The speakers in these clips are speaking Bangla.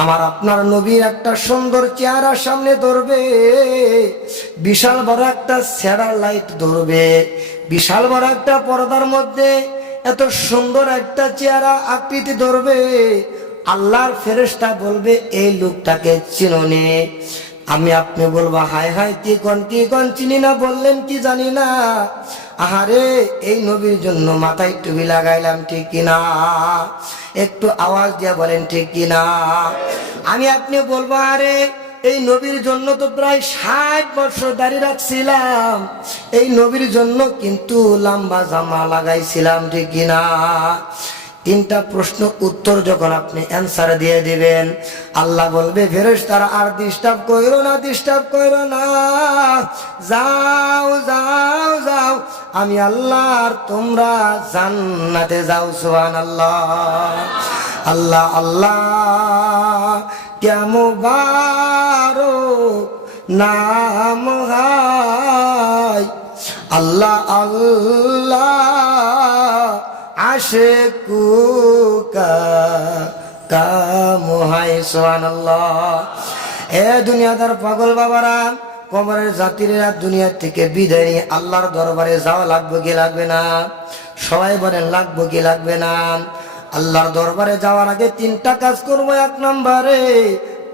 আমার আপনার নবীর একটা সুন্দর চেহারা সামনে ধরবে, বিশাল বড় একটা স্যাডার লাইট ধরবে, বিশাল বড় একটা পর্দার মধ্যে এত সুন্দর একটা চেহারা আকৃতি ধরবে। আল্লাহর ফেরেশতা বলবে এই লোকটাকে চিনোনি? আমি আপনি বলবো হায় হায় কি কোন চিনি না, বললেন কি জানি না। আহারে এই নবীর জন্য মাথায় টুপি লাগাইলাম, ঠিক কিনা? একটু আওয়াজ দিয়ে বলেন ঠিক কিনা? আমি আপনি বলবো আরে এই নবীর জন্য তো প্রায় 60 বছর দাড়ি রাখছিলাম, এই নবীর জন্য কিন্তু লম্বা জামা লাগাইছিলাম, ঠিক কিনা? তিনটা প্রশ্ন উত্তর যখন আপনি অ্যান্সার দিয়ে দিবেন, আল্লাহ বলবে ফেরেশতারা আর ডিস্টার্ব কইরো না, ডিস্টার্ব কইরো না, যাও যাও যাও, আমি আল্লাহর তোমরা জান্নাতে যাও। সুবহানাল্লাহ। আল্লাহ আল্লাহ क्या मुबारक नाम है, अल्लाह अल्लाह आशिकू का काम है। सुबहानाल्लाह। ए दुनियादार पागल बाबारा, কবরের জাতিরা দুনিয়া থেকে বিদায় নিয়ে আল্লাহর দরবারে যাওয়া লাগবে কি লাগবে না? সবাই বলেন লাগবে কি লাগবে না? আল্লাহর দরবারে যাওয়ার আগে তিনটা কাজ করবো। এক নম্বরে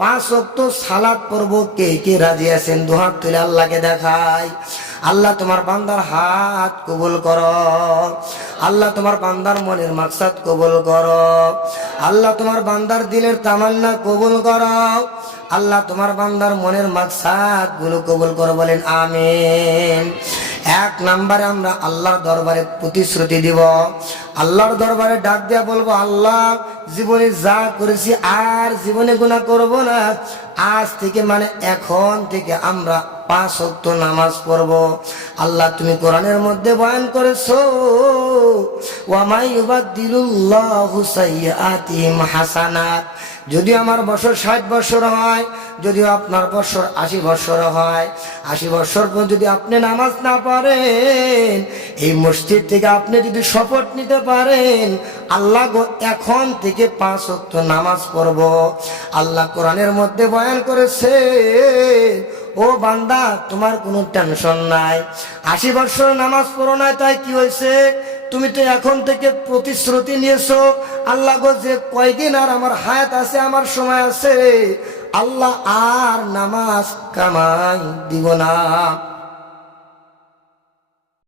5 ওয়াক্ত সালাত পড়বো। কে কে রাজি আছেন? দুহাত তুলে আল্লাহকে দেখাই। আল্লাহ তোমার বান্দার হাত কবুল করো, আল্লাহ তোমার বান্দার মনের মাকসাদ কবুল করো, আল্লাহ তোমার বান্দার দিলের তামান্না কবুল করো, আল্লাহ তোমার বান্দার মনের মাকসাদ গুলো কবুল করো। বলেন আমিন। এক নম্বরে আমরা আল্লাহর দরবারে প্রতিশ্রুতি দিব, আল্লাহর দরবারে ডাক দিয়া বলবো আল্লাহ জীবনে যা করেছি আর জীবনে গুনাহ করব না, আজ থেকে মানে এখন থেকে আমরা 5 ওয়াক্ত নামাজ পড়ব। আল্লাহ তুমি কোরআনের মধ্যে বয়ান করেছো ওয়া মাই ইউবাদদিলুল্লাহু সাইয়্যাতিহিম হাসানাত। যদি আমার বছর 60 বছর হয়, যদি আপনার বছর 80 বছর হয়, 80 বছর পর যদি আপনি নামাজ না পড়েন, এই মসজিদ থেকে আপনি যদি শপথ নিতে পারেন আল্লাহ গো এখন থেকে 5 ওয়াক্ত নামাজ পড়ব। আল্লাহ কোরআনের মধ্যে বয়ান করেছে ও বান্দা তোমার কোনো টেনশন নাই, 80 বছর নামাজ পড়ো না, তাই কি হয়েছে? তুমি তো এখন থেকে প্রতিশ্রুতি নিয়েছো আল্লাহ গো যে কয়দিন আর আমার হায়াত আছে, আমার সময় আছে, আল্লাহ আর নামাজ কামাই দিব না।